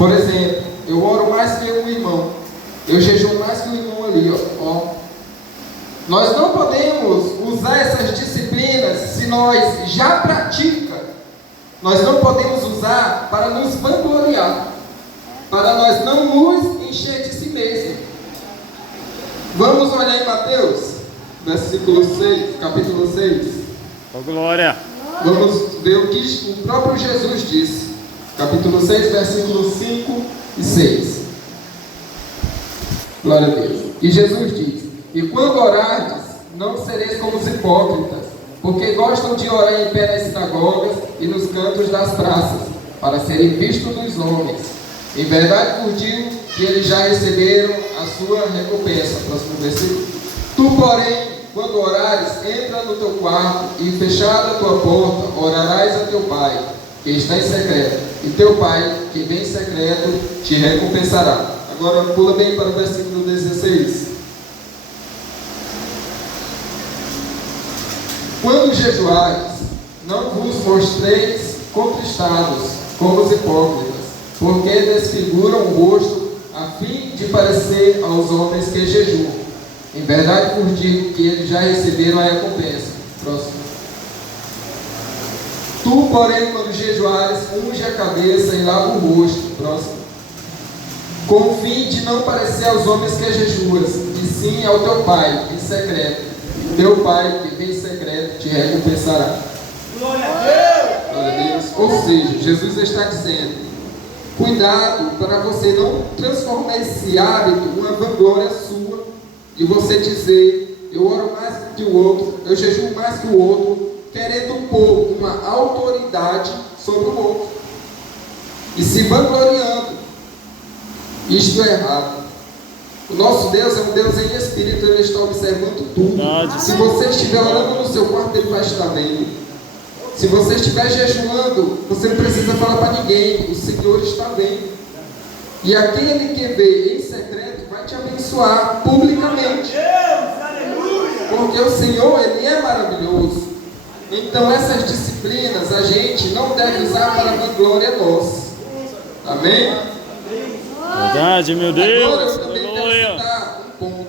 Por exemplo, eu oro mais que o irmão, eu jejuo mais que o irmão ali, ó. Nós não podemos usar essas disciplinas se nós já pratica. Nós não podemos usar para nos vangloriar, para nós não nos encher de si mesmo. Vamos olhar em Mateus, versículo 6, capítulo 6. Oh, glória! Vamos ver o que o próprio Jesus disse. Capítulo 6, versículos 5 e 6. Glória a Deus. E Jesus diz: e quando orardes, não sereis como os hipócritas, porque gostam de orar em pé nas sinagogas e nos cantos das praças, para serem vistos dos homens. Em verdade vos digo que eles já receberam a sua recompensa. Próximo versículo. Tu, porém, quando orares, entra no teu quarto e, fechada a tua porta, orarás a teu Pai, que está em secreto, e teu Pai, que vem em secreto, te recompensará. Agora pula bem para o versículo 16. Quando jejuares, não vos mostreis contristados, como os hipócritas, porque desfiguram o rosto, a fim de parecer aos homens que jejuam. Em verdade vos digo que eles já receberam a recompensa. Próximo. Tu, porém, quando jejuares, unge a cabeça e lava o rosto. Próximo. Com o fim de não parecer aos homens que jejuas, e sim ao teu Pai em secreto. Teu Pai que vem em secreto te recompensará. Glória a Deus! Glória a Deus. Ou seja, Jesus está dizendo: cuidado para você não transformar esse hábito uma vanglória sua, de você dizer: eu oro mais que o outro, eu jejuo mais que o outro, querendo pôr uma autoridade sobre o outro e se vangloriando. Isto é errado. O nosso Deus é um Deus em espírito, Ele está observando tudo. Verdade. Se você estiver orando no seu quarto, Ele vai estar vendo. Se você estiver jejuando, você não precisa falar para ninguém, o Senhor está vendo. E aquele que vê em secreto vai te abençoar publicamente. Porque o Senhor, Ele é maravilhoso. Então essas disciplinas a gente não deve usar para a vanglória nossa. Amém? Verdade, meu Agora Deus! eu também quero Glória! citar um ponto.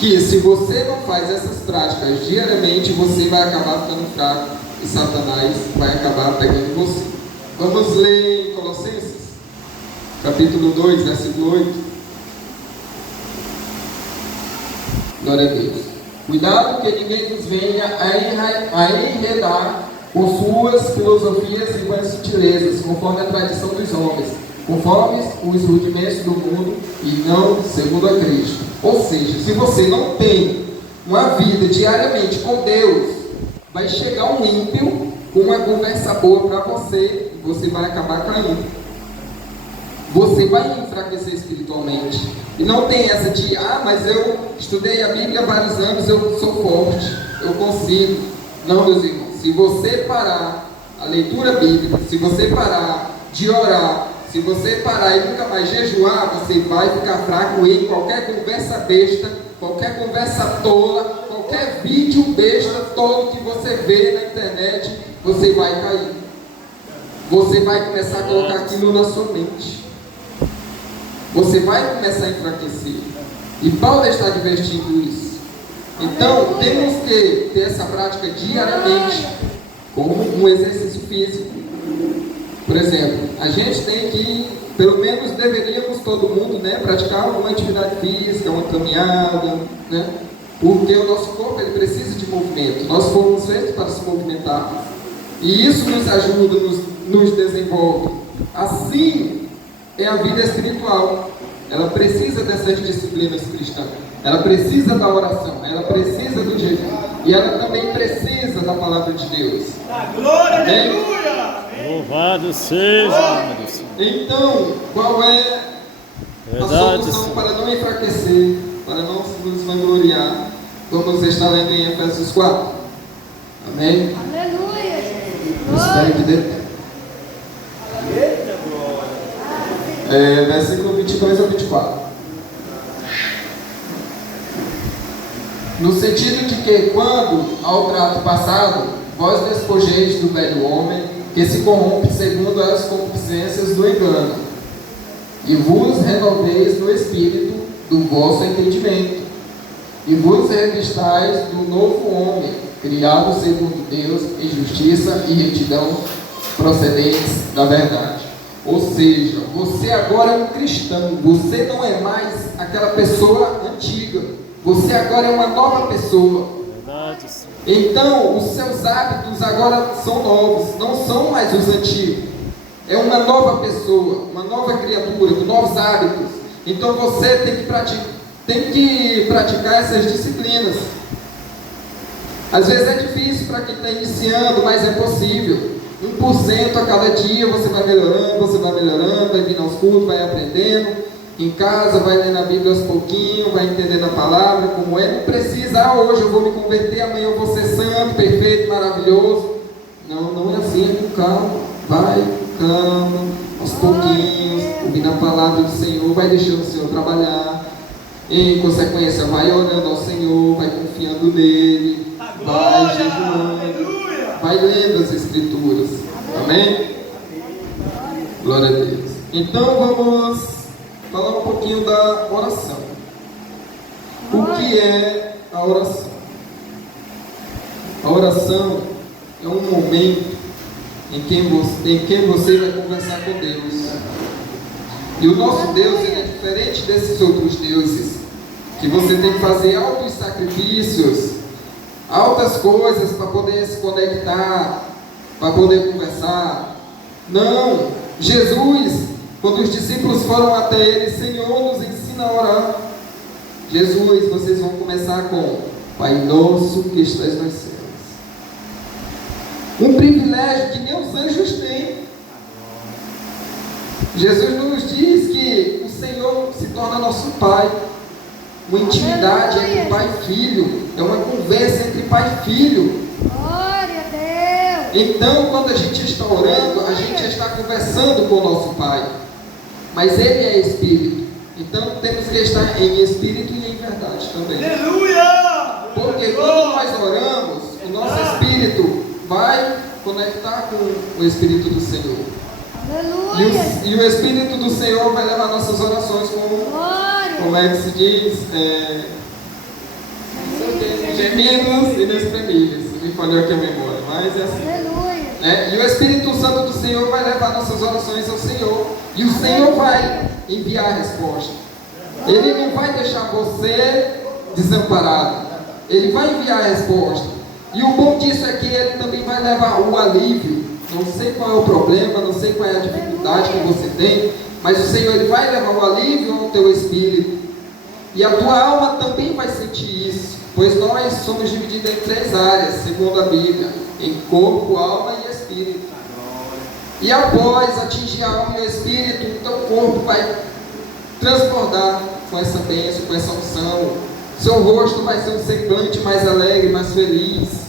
Que se você não faz essas práticas diariamente, você vai acabar ficando fraco e Satanás vai acabar pegando você. Vamos ler em Colossenses, capítulo 2, versículo 8. Glória a Deus. Cuidado que ninguém nos venha a enredar com suas filosofias e vãs sutilezas, conforme a tradição dos homens, conforme os rudimentos do mundo e não segundo a Cristo. Ou seja, se você não tem uma vida diariamente com Deus, vai chegar um ímpio com uma conversa boa para você e você vai acabar caindo. Você vai enfraquecer espiritualmente. E não tem essa de: mas eu estudei a Bíblia há vários anos, eu sou forte, eu consigo. Não, meus irmãos, se você parar a leitura bíblica, se você parar de orar, se você parar e nunca mais jejuar, você vai ficar fraco em qualquer conversa besta, qualquer conversa tola, qualquer vídeo besta tolo que você vê na internet, você vai cair. Você vai começar a colocar aquilo na sua mente. Você vai começar a enfraquecer. E Paulo está advertindo isso. Então, temos que ter essa prática diariamente, como um exercício físico. Por exemplo, a gente tem que, pelo menos deveríamos todo mundo, praticar alguma atividade física, uma caminhada, porque o nosso corpo ele precisa de movimento. Nós fomos feitos para se movimentar. E isso nos ajuda, nos desenvolve. Assim é a vida espiritual. Ela precisa dessas disciplinas cristãs. Ela precisa da oração. Ela precisa do jejum. E ela também precisa da palavra de Deus. Glória, Amém? aleluia! Louvado seja, meu Deus! Então, qual é a Verdade, solução Senhor. para não enfraquecer, para não nos vangloriar? Vamos estar lendo em Efésios 4. Amém? Aleluia! Espero que dê tempo. Versículo 22 a 24. No sentido de que, quando, ao trato passado, vós despojeis do velho homem que se corrompe segundo as concupiscências do engano, e vos renoveis no espírito do vosso entendimento, e vos revistais do novo homem, criado segundo Deus em justiça e retidão procedentes da verdade. Ou seja, você agora é um cristão, você não é mais aquela pessoa antiga, você agora é uma nova pessoa. Verdade, Senhor. Então, os seus hábitos agora são novos, não são mais os antigos. É uma nova pessoa, uma nova criatura, com novos hábitos. Então, você tem que praticar essas disciplinas. Às vezes é difícil para quem está iniciando, mas é possível. 1% a cada dia você vai melhorando, vai vindo aos cultos, vai aprendendo. Em casa, vai lendo a Bíblia aos pouquinhos, vai entendendo a palavra, como é. Não precisa, hoje eu vou me converter, amanhã eu vou ser santo, perfeito, maravilhoso. Não é assim, é com calma. Vai com calma, aos pouquinhos, ouvindo a palavra do Senhor, vai deixando o Senhor trabalhar. Em consequência, vai orando ao Senhor, vai confiando nele, vai jejuando, vai lendo as Escrituras. Amém? Glória a Deus. Então vamos falar um pouquinho da oração. O que é a oração? A oração é um momento em que você vai conversar com Deus. E o nosso Deus, ele é diferente desses outros deuses, que você tem que fazer altos sacrifícios, altas coisas para poder se conectar, para poder conversar. Não, Jesus, quando os discípulos foram até ele, Senhor, nos ensina a orar. Jesus, vocês vão começar com Pai nosso que estás nos céus. Um privilégio que nem os anjos têm. Jesus nos diz que o Senhor se torna nosso Pai. Uma intimidade entre pai e filho. É uma conversa entre pai e filho. Glória a Deus. Então, quando a gente está orando, a gente está conversando com o nosso Pai. Mas Ele é Espírito. Então, temos que estar em Espírito e em verdade também. Aleluia! Porque quando nós oramos, o nosso Espírito vai conectar com o Espírito do Senhor. Aleluia. E o Espírito do Senhor vai levar nossas orações como é que se diz? Gemidos inexprimíveis. Me falhou aqui a memória, mas é assim. Aleluia. E o Espírito Santo do Senhor vai levar nossas orações ao Senhor. E o Senhor vai enviar a resposta. Ele não vai deixar você desamparado. Ele vai enviar a resposta. E o bom disso é que Ele também vai levar o alívio. Não sei qual é o problema, não sei qual é a dificuldade que você tem, mas o Senhor, Ele vai levar o alívio ao teu espírito. E a tua alma também vai sentir isso, pois nós somos divididos em 3 áreas, segundo a Bíblia, em corpo, alma e espírito. E após atingir a alma e o espírito, o teu corpo vai transbordar com essa bênção, com essa unção. Seu rosto vai ser um semblante mais alegre, mais feliz.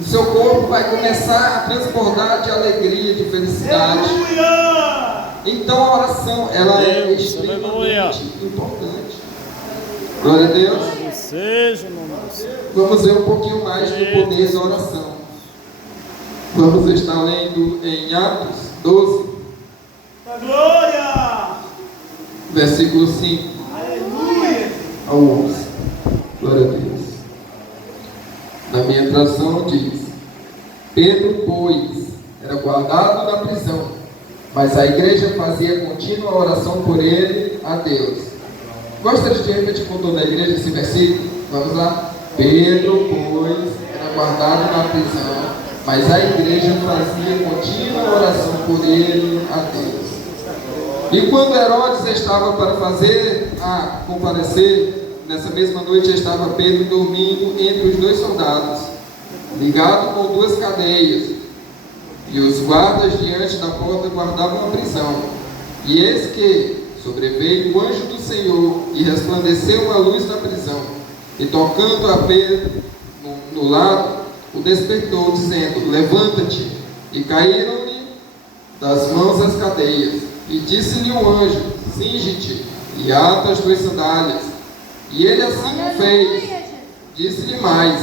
O seu corpo vai começar a transbordar de alegria, de felicidade. Aleluia! Então a oração, ela é extremamente importante. Glória a Deus. Louvado seja o nome do Senhor. Vamos ver um pouquinho mais do poder da oração. Vamos estar lendo em Atos 12, Da glória! versículo 5 Aleluia! ao 11. Glória a Deus. Na minha tradução diz: Pedro, pois, era guardado na prisão, mas a igreja fazia contínua oração por ele a Deus. Gosta de repente com toda a igreja esse versículo? Vamos lá. Pedro, pois, era guardado na prisão, mas a igreja fazia contínua oração por ele a Deus. E quando Herodes estava para comparecer, nessa mesma noite estava Pedro dormindo entre os 2 soldados, ligado com 2 cadeias, e os guardas diante da porta guardavam a prisão. E eis que sobreveio o anjo do Senhor, e resplandeceu uma luz na prisão, e tocando a Pedro no lado, o despertou, dizendo: Levanta-te. E caíram-lhe das mãos as cadeias, e disse-lhe o anjo: Cinge-te, e ata as 2 sandálias. E ele assim o fez. Disse-lhe mais: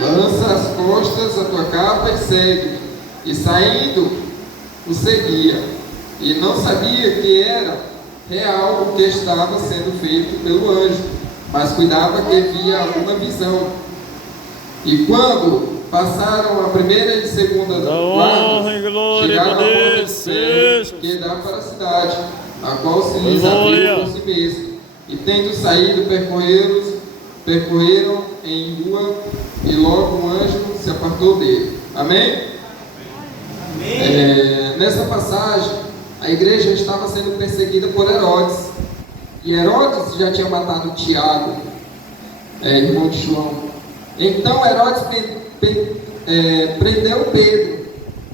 Lança as costas a tua capa e segue-me. E saindo, o seguia e não sabia que era real o que estava sendo feito pelo anjo, mas cuidava que via alguma visão. E quando passaram a primeira e segunda guardas, chegaram ao porta do céu que dá para a cidade, a qual se lhes abriu por si mesmo. E tendo saído, percorreram em rua, e logo o anjo se apartou dele. Amém? Nessa passagem, a igreja estava sendo perseguida por Herodes. E Herodes já tinha matado Tiago, irmão de João. Então Herodes prendeu Pedro.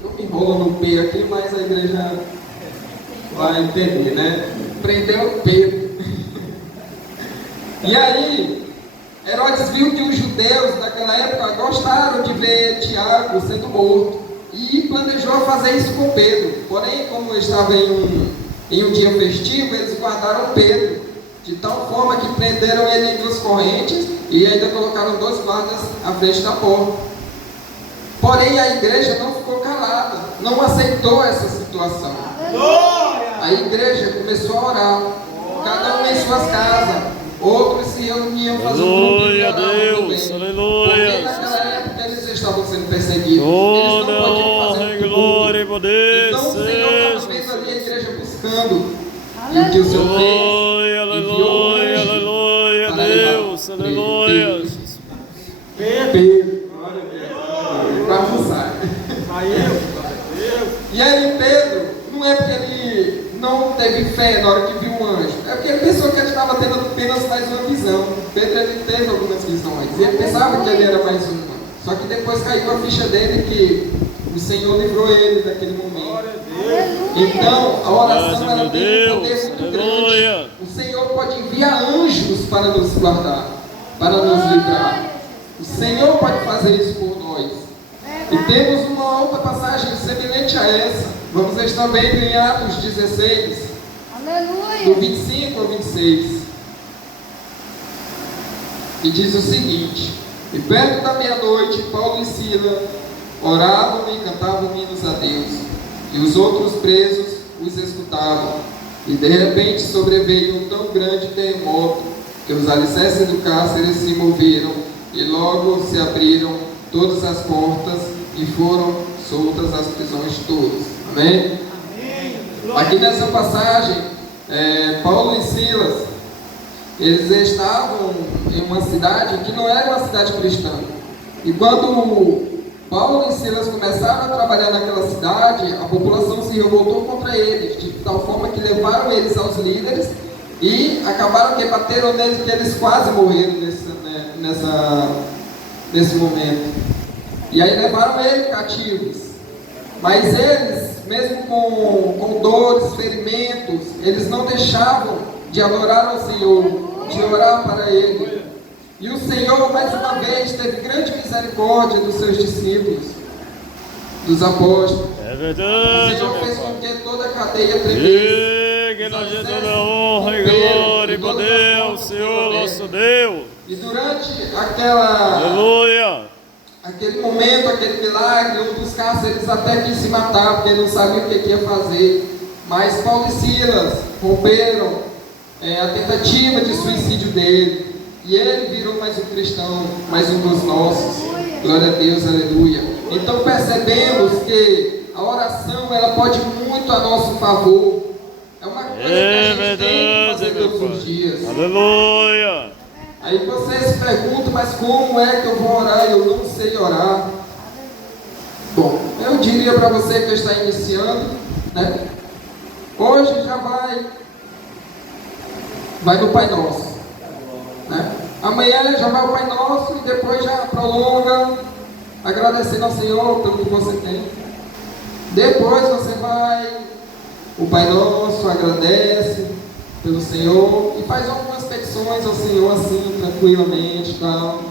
Eu me enrolo no P aqui, mas a igreja vai entender, né? Prendeu Pedro. E aí, Herodes viu que os judeus naquela época gostaram de ver Tiago sendo morto e planejou fazer isso com Pedro. Porém, como estava em um dia festivo, eles guardaram Pedro, de tal forma que prenderam ele em 2 correntes e ainda colocaram 2 guardas à frente da porta. Porém, a igreja não ficou calada, não aceitou essa situação. A igreja começou a orar, cada um em suas casas. Outros se reuniam fazendo aleluia, Deus, aleluia. Porque naquela época eles estavam sendo perseguidos. Toda Eles não podiam honra fazer e glória e poder então o Senhor estava seja. vendo ali a igreja buscando. E o que o Senhor fez? Aleluia, Enviou um aleluia, anjo aleluia, para levar Deus, aleluia. Pedro, para almoçar. E aí Pedro, não é porque ele não teve fé na hora que viu um anjo, é porque ele pensou que ele estava tendo apenas mais uma visão. Pedro, ele teve algumas visões, e ele pensava que ele era mais uma. Só que depois caiu a ficha dele que o Senhor livrou ele daquele momento. Então, a oração ela tem um poder muito grande. O Senhor pode enviar anjos para nos guardar, para nos livrar. O Senhor pode fazer isso por nós. E temos uma outra passagem semelhante a essa. Vamos estar vendo em Atos 16, do 25 ao 26. E diz o seguinte: e perto da meia-noite, Paulo e Sila oravam e cantavam hinos a Deus, e os outros presos os escutavam. E de repente sobreveio um tão grande terremoto que os alicerces do cárcere se moveram, e logo se abriram todas as portas e foram soltas as prisões todas. Amém? Aqui nessa passagem, Paulo e Silas, eles estavam em uma cidade que não era uma cidade cristã. E quando Paulo e Silas começaram a trabalhar naquela cidade, a população se revoltou contra eles, de tal forma que levaram eles aos líderes e acabaram que bateram neles, que eles quase morreram nesse momento. E aí levaram eles cativos. Mas eles, mesmo com dores, ferimentos, eles não deixavam de adorar ao Senhor, de orar para Ele. E o Senhor, mais uma vez, teve grande misericórdia dos seus discípulos, dos apóstolos. É verdade, o Senhor meu fez com Pai. que toda a cadeia tremesse. Que nós dê toda honra e glória e poder ao Senhor nosso Deus. E durante Aleluia. aquele momento, aquele milagre, um dos cárceres até quis se matar, porque ele não sabia o que ia fazer. Mas Paulo e Silas romperam a tentativa de suicídio dele. E ele virou mais um cristão, mais um dos nossos. Glória a Deus, aleluia. Então percebemos que a oração, ela pode muito a nosso favor. É uma coisa que a gente tem que fazer todos os dias. Aleluia. Aí você se pergunta, mas como é que eu vou orar? Eu não sei orar. Bom, eu diria para você que está iniciando, né? Hoje já vai no Pai Nosso, né? Amanhã já vai o Pai Nosso e depois já prolonga, agradecendo ao Senhor pelo que você tem. Depois você vai o Pai Nosso, agradece pelo Senhor e faz algumas petições ao Senhor assim, tranquilamente, tal,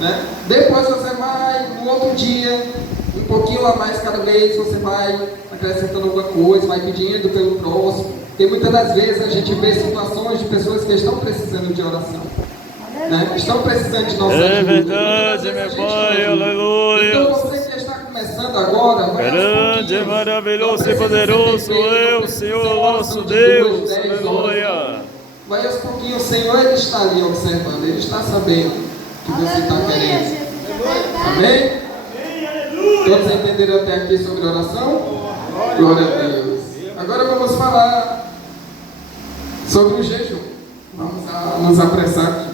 né? Depois você vai, no outro dia, um pouquinho a mais cada vez, você vai acrescentando alguma coisa, vai pedindo pelo próximo, porque muitas das vezes a gente vê situações de pessoas que estão precisando de oração, né? Estão precisando de nossa ajuda. É verdade, meu Pai, aleluia. Então você que está começando começando agora, vai Grande, aos pouquinhos. maravilhoso Não e precisa poderoso ser feito, é não o precisa Senhor ser nosso oração de Deus. 2, 10 horas. Aleluia. Vai aos pouquinhos, o Senhor ele está ali observando, ele está sabendo o que você está Aleluia, querendo. Jesus. É verdade. Amém? Amém, aleluia. Todos entenderam até aqui sobre oração? Glória a Deus. Agora vamos falar sobre o jejum. Vamos nos apressar aqui.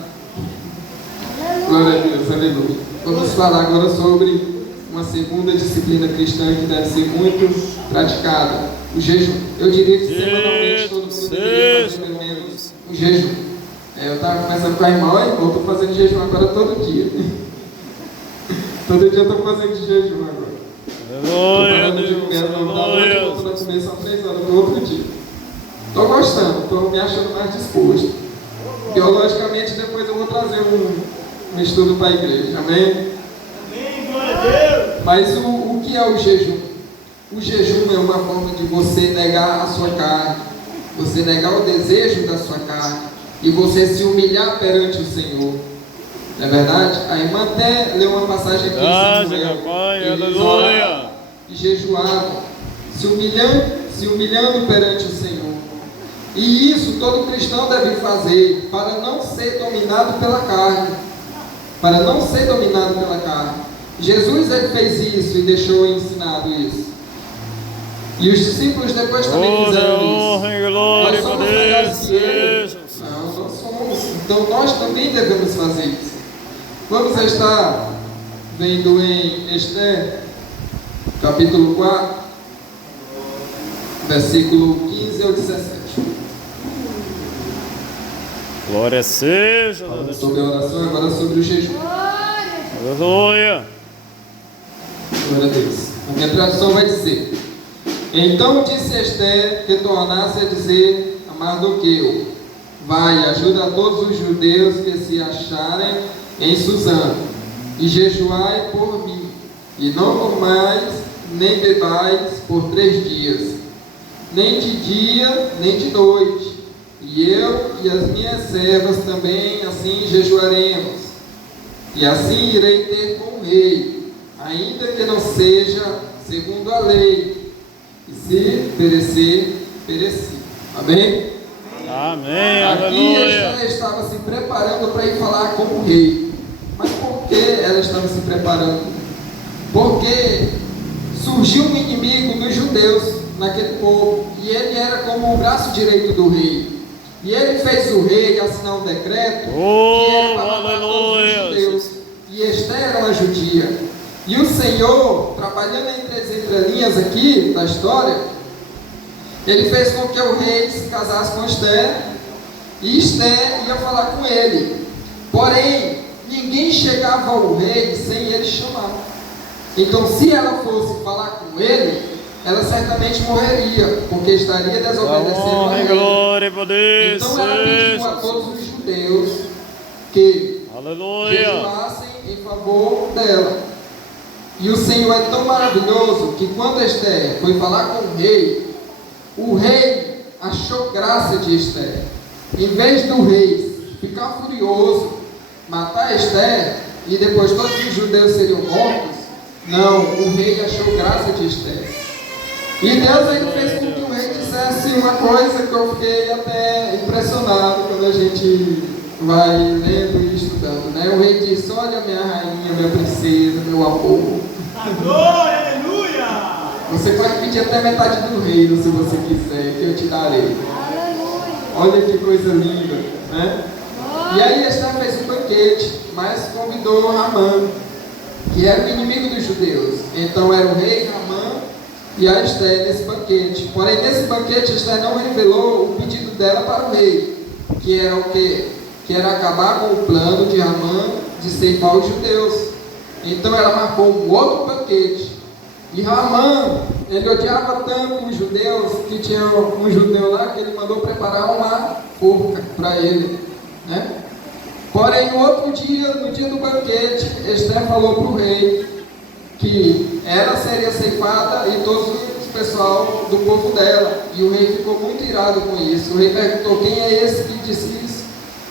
Glória a Deus, aleluia. Vamos falar agora sobre uma segunda disciplina cristã que deve ser muito praticada. O jejum. Eu diria que semanalmente todo mundo deveria fazer pelo menos um jejum. Eu estava conversando com a irmã, eu estou fazendo jejum agora todo dia. Todo dia eu estou fazendo jejum agora. Aleluia, Deus, Deus. Aleluia. voltando a comer só 3 horas no outro dia. Estou gostando, estou me achando mais disposto. Biologicamente, depois eu vou trazer um estudo para a igreja, amém? Amém, glória a Deus. Mas o que é o jejum? O jejum é uma forma de você negar a sua carne, você negar o desejo da sua carne e você se humilhar perante o Senhor. Não é verdade? A irmã até leu uma passagem aqui em Verdade, Samuel. meu Pai, Eles aleluia. oravam e jejuavam, se humilhando perante o Senhor. E isso todo cristão deve fazer para não ser dominado pela carne. Para não ser dominado pela carne. Jesus ele fez isso e deixou ensinado isso. E os discípulos depois também fizeram isso. Honra e glória e Nós somos poder melhores que ele. sejam. Não, nós somos. Então nós também devemos fazer isso. Vamos estar vendo em Esther, capítulo 4, versículo 15 ao 17. Glória seja. Falando sobre a oração, agora sobre o jejum. Aleluia. Glória a Deus. A minha tradução vai dizer: então disse Esther que tornasse a dizer a Mardoqueu: vai, ajuda a todos os judeus que se acharem em Suzã, e jejuai por mim, e não comais nem bebais por 3 dias, nem de dia nem de noite, e eu e as minhas servas também assim jejuaremos, e assim irei ter com o rei, ainda que não seja segundo a lei, e se perecer, pereci. Amém? Amém, Aqui aleluia. ela estava se preparando para ir falar com o rei. Mas por que ela estava se preparando? Porque surgiu um inimigo dos judeus naquele povo, e ele era como o braço direito do rei. E ele fez o rei assinar um decreto que era para matar todos os judeus. E Esther era uma judia. E o Senhor, trabalhando entre as entrelinhas aqui da história, ele fez com que o rei se casasse com Esther, e Esther ia falar com ele. Porém, ninguém chegava ao rei sem ele chamar. Então, se ela fosse falar com ele, ela certamente morreria, porque estaria desobedecendo a Honra e ele. glória e poder Então ela pediu a seja. todos os judeus que Aleluia. jejuassem em favor dela. E o Senhor é tão maravilhoso que quando Esther foi falar com o rei achou graça de Esther. Em vez do rei ficar furioso, matar Esther e depois todos os judeus seriam mortos, não, o rei achou graça de Esther. E Deus ele fez com que o rei dissesse uma coisa que eu fiquei até impressionado quando a gente vai lendo e estudando, né? O rei disse: olha minha rainha, minha princesa, meu amor, A glória, aleluia. você pode pedir até metade do reino se você quiser, que eu te darei. Aleluia. Olha que coisa linda, né? E aí Esther fez um banquete, mas convidou Ramã, que era o inimigo dos judeus. Então era o rei Ramã e a Esther nesse banquete. Porém, nesse banquete, Esther não revelou o pedido dela para o rei, que era o quê? Que era acabar com o plano de Ramã de ceifar os judeus. Então ela marcou um outro banquete. E Ramã, ele odiava tanto os judeus, que tinha um judeu lá que ele mandou preparar uma forca para ele, né? Porém, no outro dia, no dia do banquete, Esther falou para o rei que ela seria ceifada e todo o pessoal do povo dela. E o rei ficou muito irado com isso. O rei perguntou: quem é esse que disse isso?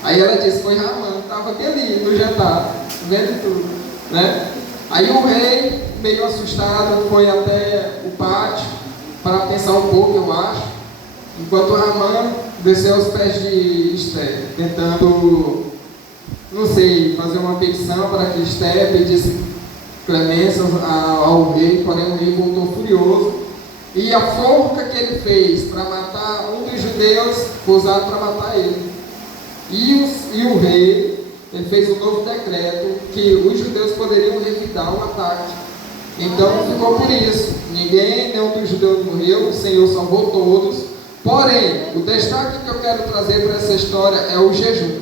Aí ela disse: foi Ramã, estava aqui ali no jantar, vendo tudo, né? Aí o rei meio assustado, foi até o pátio para pensar um pouco, eu acho, enquanto Ramã desceu aos pés de Esther, tentando, não sei, fazer uma petição para que Esther pedisse clemência ao rei, porém o rei voltou furioso. E a forca que ele fez para matar um dos judeus foi usado para matar ele. E o rei, ele fez um novo decreto que os judeus poderiam revidar o ataque. Então ficou por isso. Nenhum dos judeus morreu, o Senhor salvou todos. Porém, o destaque que eu quero trazer para essa história é o jejum.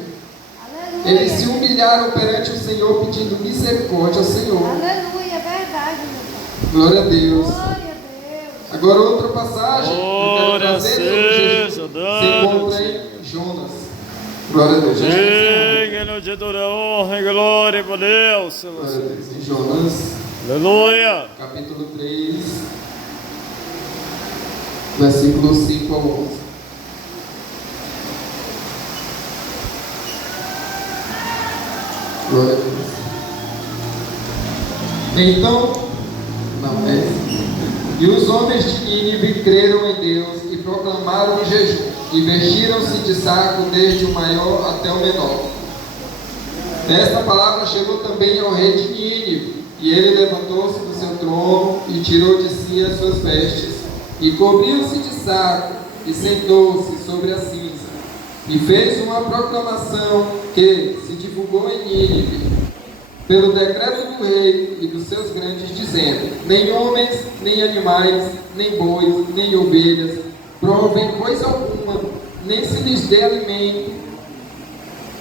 Eles se humilharam perante o Senhor, pedindo misericórdia ao Senhor. Aleluia, é verdade, meu Pai. Glória a Deus. Glória a Deus. Agora outra passagem que eu quero Glória trazer sobre o jejum se encontra em Jonas. Glória a Deus. Digno de toda honra e glória por Deus. Glória a Deus. Em Jonas, Aleluia. capítulo 3, versículos 5 ao 11. Glória a Deus. Então, e os homens de Nínive creram em Deus e proclamaram um jejum, e vestiram-se de saco desde o maior até o menor. Esta palavra chegou também ao rei de Nínive, e ele levantou-se do seu trono e tirou de si as suas vestes, e cobriu-se de saco, e sentou-se sobre a cinza, e fez uma proclamação que se divulgou em Nínive, pelo decreto do rei e dos seus grandes, dizendo: nem homens, nem animais, nem bois, nem ovelhas, provem coisa alguma, nem se lhes dê alimento,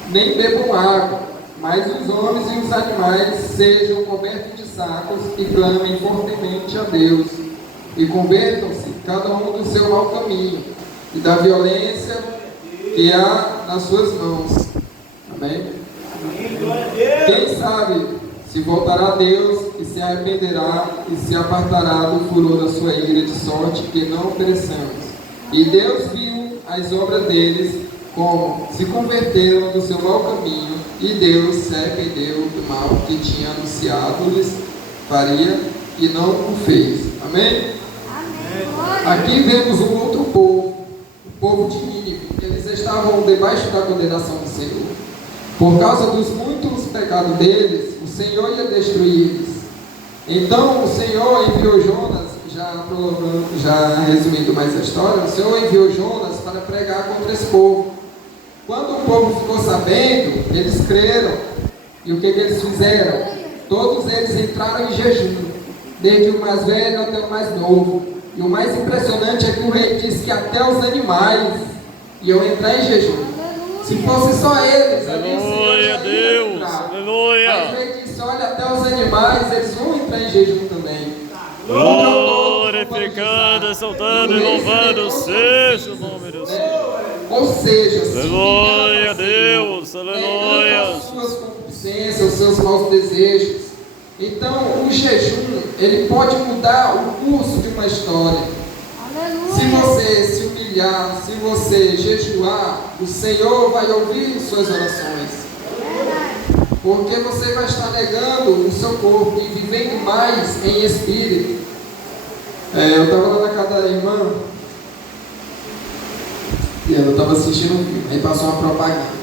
nem bebam água, mas os homens e os animais sejam cobertos de sacos e clamem fortemente a Deus, e convertam-se cada um do seu mau caminho e da violência que há nas suas mãos. Amém? Quem sabe se voltará a Deus e se arrependerá e se apartará do furor da sua ira, de sorte que não pereçamos. E Deus viu as obras deles, como se converteram do seu mau caminho, e Deus se arrependeu do mal que tinha anunciado-lhes faria e não o fez. Amém? Aqui vemos um outro povo, o povo de Nínive. Eles estavam debaixo da condenação do Senhor. Por causa dos muitos pecados deles, o Senhor ia destruir eles. Então o Senhor enviou Jonas, já resumindo mais a história, o Senhor enviou Jonas para pregar contra esse povo. Quando o povo ficou sabendo, eles creram. E o que eles fizeram? Todos eles entraram em jejum, desde o mais velho até o mais novo. E o mais impressionante é que o rei disse que até os animais iam entrar em jejum. Se fosse só eles, Aleluia, Deus, aleluia. Mas o rei disse: olha, até os animais, eles vão entrar em jejum também. Glorificando, exaltando e louvando seja o nome do Senhor. Ou seja, Aleluia, Deus, aleluia. as suas concupiscências, os seus maus desejos. Então, o jejum, ele pode mudar o curso de uma história. Se você se humilhar, se você jejuar, o Senhor vai ouvir suas orações. Porque você vai estar negando o seu corpo e vivendo mais em espírito. Eu estava lá na casa da irmã e eu estava assistindo um filme, aí passou uma propaganda.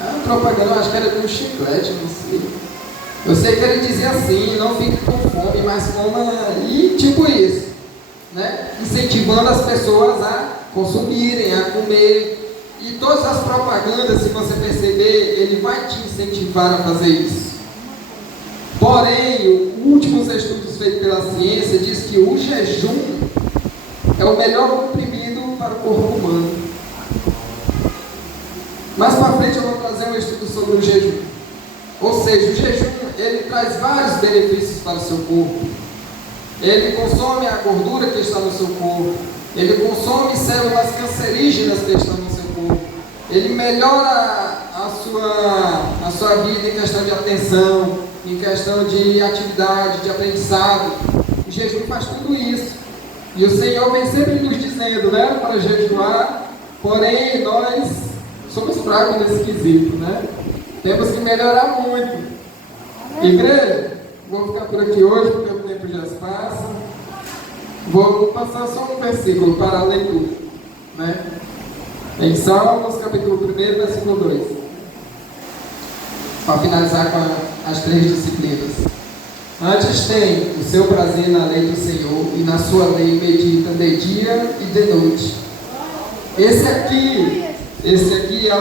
A propaganda, eu acho que era de um chiclete, não sei. Eu sei que ele dizia assim: não fique com fome, mas coma. E tipo isso, né? Incentivando as pessoas a consumirem, a comer. E todas as propagandas, se você perceber, ele vai te incentivar a fazer isso. Porém, últimos estudos feitos pela ciência diz que o jejum é o melhor comprimido para o corpo humano. Mais para frente eu vou trazer um estudo sobre o jejum. Ou seja, o jejum, ele traz vários benefícios para o seu corpo. Ele consome a gordura que está no seu corpo. Ele consome células cancerígenas que estão no seu corpo. Ele melhora a sua vida em questão de atenção, em questão de atividade, de aprendizado. O jejum faz tudo isso. E o Senhor vem sempre nos dizendo, né, para jejuar, porém nós somos fracos nesse quesito, né? Temos que melhorar muito. Igreja, Vou ficar por aqui hoje, porque o tempo já se passa. Vou passar só um versículo para a leitura, né? Em Salmos, capítulo 1, versículo 2. Para finalizar com as 3 disciplinas. Antes tem o seu prazer na lei do Senhor, e na sua lei medita de dia e de noite. Esse aqui é